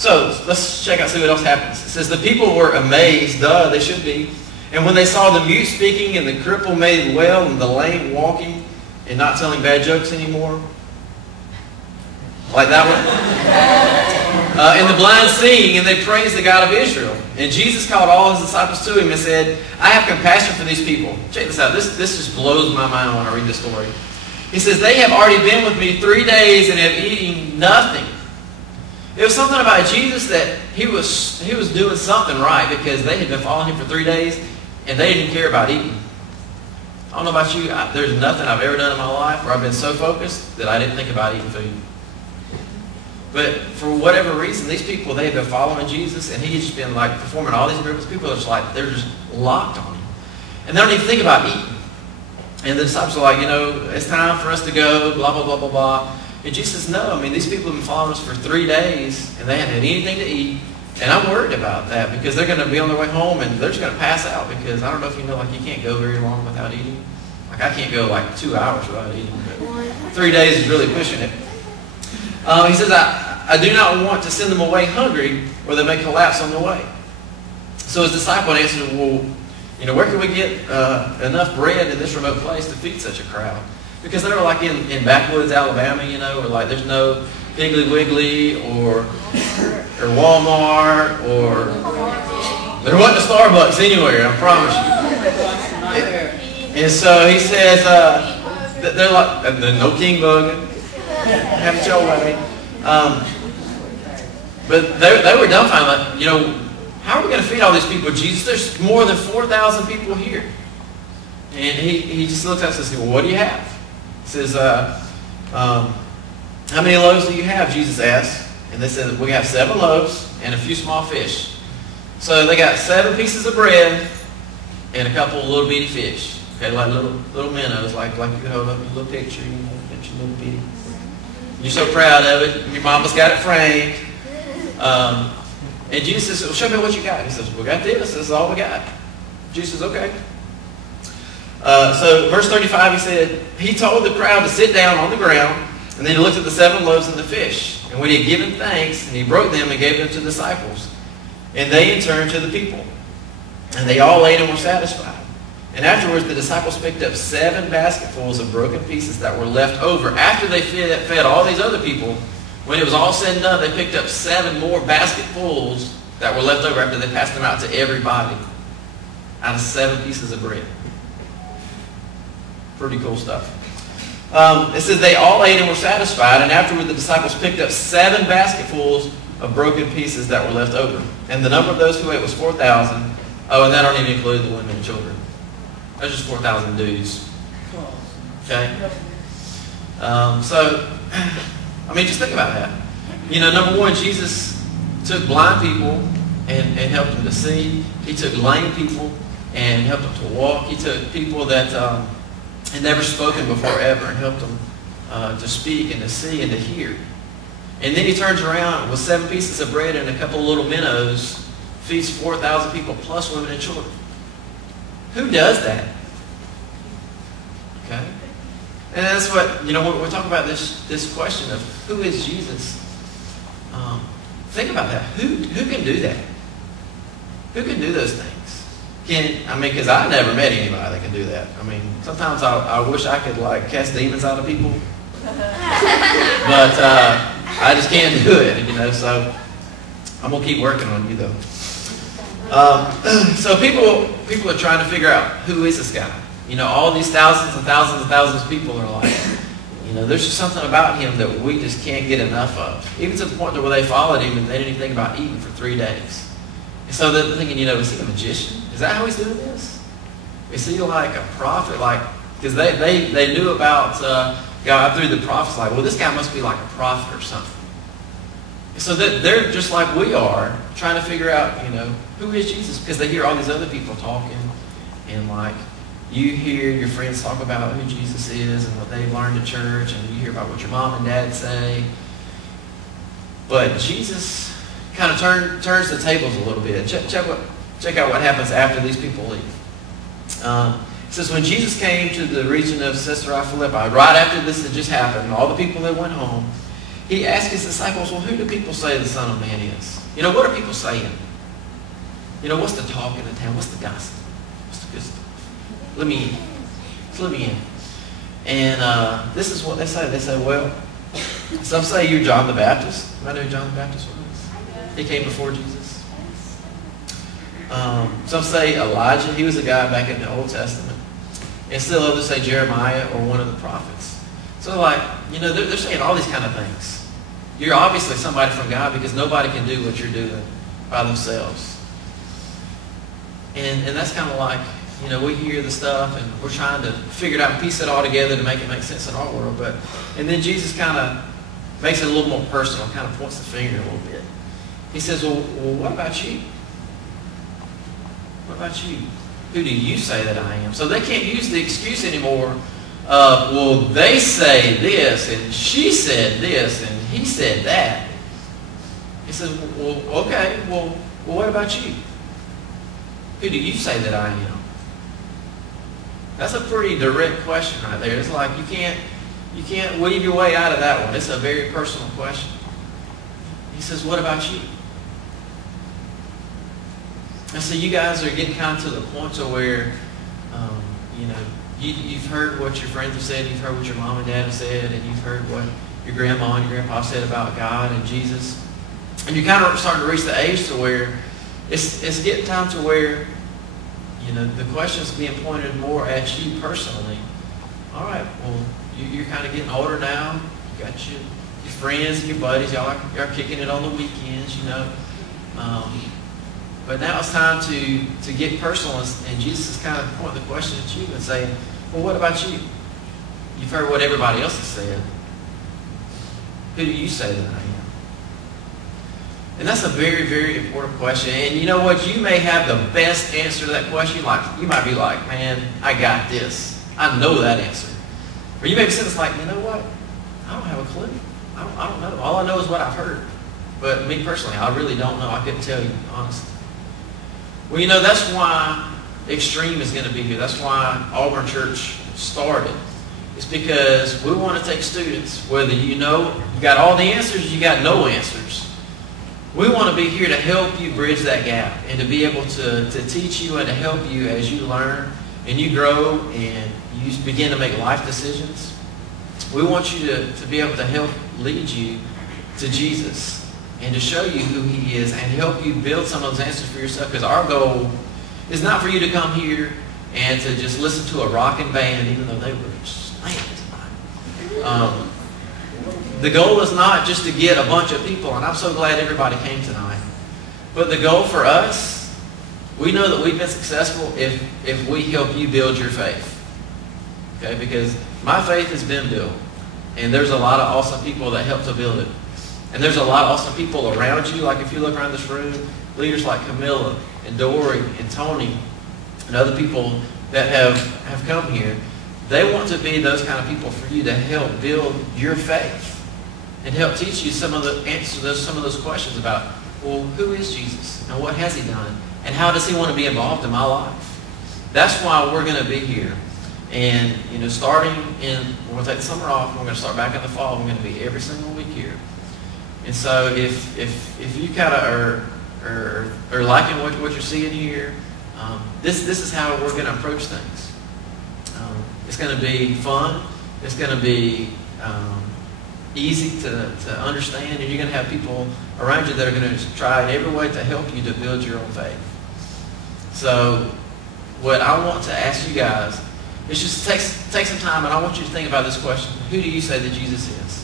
So let's check out, see what else happens. It says, the people were amazed, they should be. And when they saw the mute speaking and the cripple made well and the lame walking and not telling bad jokes anymore. Like that one? And the blind seeing, and they praised the God of Israel. And Jesus called all his disciples to him and said, I have compassion for these people. Check this out. This just blows my mind when I read this story. He says, they have already been with me 3 days and have eaten nothing. It was something about Jesus that he was doing something right, because they had been following him for 3 days and they didn't care about eating. I don't know about you. There's nothing I've ever done in my life where I've been so focused that I didn't think about eating food. But for whatever reason, these people, they had been following Jesus, and he had just been like performing all these miracles. People are just like, they're just locked on him. And they don't even think about eating. And the disciples are like, it's time for us to go, blah, blah, blah, blah, blah. And Jesus says, no, these people have been following us for 3 days, and they haven't had anything to eat. And I'm worried about that, because they're going to be on their way home, and they're just going to pass out, because I don't know if you know, you can't go very long without eating. I can't go 2 hours without eating, but 3 days is really pushing it. He says, I do not want to send them away hungry, or they may collapse on the way. So his disciple answered, well, where can we get enough bread in this remote place to feed such a crowd? Because they were in backwoods Alabama, or there's no Piggly Wiggly or Walmart, or there wasn't a Starbucks anywhere, I promise you. And so he says, they're like, no king bugging, have it your way. But they were dumbfounded, how are we going to feed all these people? Jesus, there's more than 4,000 people here. And he just looks at us and says, well, what do you have? He says, how many loaves do you have? Jesus asked. And they said, we have 7 loaves and a few small fish. So they got 7 pieces of bread and a couple of little bitty fish. Okay, like little minnows, like you could hold up a little picture, picture little bitty. You're so proud of it. Your mama's got it framed. And Jesus says, well, show me what you got. He says, we got this. This is all we got. Jesus says, okay. So verse 35, he said, he told the crowd to sit down on the ground, and then he looked at the 7 loaves and the fish. And when he had given thanks, and he broke them and gave them to the disciples. And they in turn to the people. And they all ate and were satisfied. And afterwards the disciples picked up 7 basketfuls of broken pieces that were left over. After they fed all these other people, when it was all said and done, they picked up 7 more basketfuls that were left over after they passed them out to everybody, out of 7 pieces of bread. Pretty cool stuff. It says they all ate and were satisfied, and afterward the disciples picked up 7 basketfuls of broken pieces that were left over. And the number of those who ate was 4,000. Oh, and that don't even include the women and children. That's just 4,000 dudes. Okay? Just think about that. Number one, Jesus took blind people and helped them to see. He took lame people and helped them to walk. He took people that had never spoken before ever and helped them to speak and to see and to hear. And then he turns around with 7 pieces of bread and a couple of little minnows, feeds 4,000 people plus women and children. Who does that? Okay? And that's what, when we talk about this question of who is Jesus, think about that. Who can do that? Who can do those things? Because I never met anybody that can do that. Sometimes I wish I could cast demons out of people. But I just can't do it, so I'm going to keep working on you though. So people are trying to figure out, who is this guy? All these thousands and thousands and thousands of people are like, there's just something about him that we just can't get enough of. Even to the point where they followed him and they didn't even think about eating for 3 days. And so they're thinking, is he a magician? Is that how he's doing this? Is he like a prophet? Because they knew about God through the prophets, well, this guy must be like a prophet or something. And so they're just like we are, trying to figure out, who is Jesus? Because they hear all these other people talking, and you hear your friends talk about who Jesus is and what they've learned at church, and you hear about what your mom and dad say. But Jesus kind of turns the tables a little bit. Check out what happens after these people leave. It says, when Jesus came to the region of Caesarea Philippi, right after this had just happened, all the people that went home, he asked his disciples, well, who do people say the Son of Man is? You know, what are people saying? You know, what's the talk in the town? What's the gossip? What's the good stuff? Let me in. Just let me in. And this is what they say. They say, well, some say you're John the Baptist. Anybody know who John the Baptist was? He came before Jesus. Some say Elijah. He was a guy back in the Old Testament. And still others say Jeremiah or one of the prophets. So like, you know, they're saying all these kind of things. You're obviously somebody from God because nobody can do what you're doing by themselves. And that's kind of like, you know, we hear the stuff and we're trying to figure it out and piece it all together to make it make sense in our world. And then Jesus kind of makes it a little more personal, kind of points the finger a little bit. He says, well, what about you? What about you? Who do you say that I am? So they can't use the excuse anymore of, well, they say this, and she said this, and he said that. He says, well, okay, well, what about you? Who do you say that I am? That's a pretty direct question right there. It's like you can't weave your way out of that one. It's a very personal question. He says, what about you? And so you guys are getting kind of to the point to where, you know, you've heard what your friends have said, you've heard what your mom and dad have said, and you've heard what your grandma and your grandpa said about God and Jesus. And you're kind of starting to reach the age to where it's getting time to where, you know, the question's being pointed more at you personally. All right, well, you're kind of getting older now. You got your friends and your buddies. Y'all are kicking it on the weekends, you know. But now it's time to get personal, and Jesus is kind of pointing the question at you and saying, well, what about you? You've heard what everybody else has said. Who do you say that I am? And that's a very, very important question. And you know what? You may have the best answer to that question. Like, you might be like, man, I got this. I know that answer. Or you may be sitting there like, you know what? I don't have a clue. I don't know. All I know is what I've heard. But me personally, I really don't know. I couldn't tell you, honestly. Well, you know, that's why Xtreme is going to be here. That's why Auburn Church started. It's because we want to take students, whether you know you got all the answers or you got no answers. We want to be here to help you bridge that gap and to be able to teach you and to help you as you learn and you grow and you begin to make life decisions. We want you to be able to help lead you to Jesus and to show you who He is and help you build some of those answers for yourself. Because our goal is not for you to come here and to just listen to a rocking band, even though they were slaying tonight. The goal is not just to get a bunch of people, and I'm so glad everybody came tonight. But the goal for us, we know that we've been successful if we help you build your faith. Okay, because my faith has been built, and there's a lot of awesome people that help to build it. And there's a lot of awesome people around you. Like if you look around this room, leaders like Camilla and Dory and Tony and other people that have come here, they want to be those kind of people for you to help build your faith and help teach you some of the answers to some of those questions about, well, who is Jesus and what has He done and how does He want to be involved in my life? That's why we're going to be here. And, you know, starting in, we're going to take the summer off, we're going to start back in the fall, we're going to be every single week here. And so if you kind of are liking what you're seeing here, this is how we're going to approach things. It's going to be fun. It's going to be easy to understand, and you're going to have people around you that are going to try in every way to help you to build your own faith. So what I want to ask you guys is just take some time, and I want you to think about this question. Who do you say that Jesus is?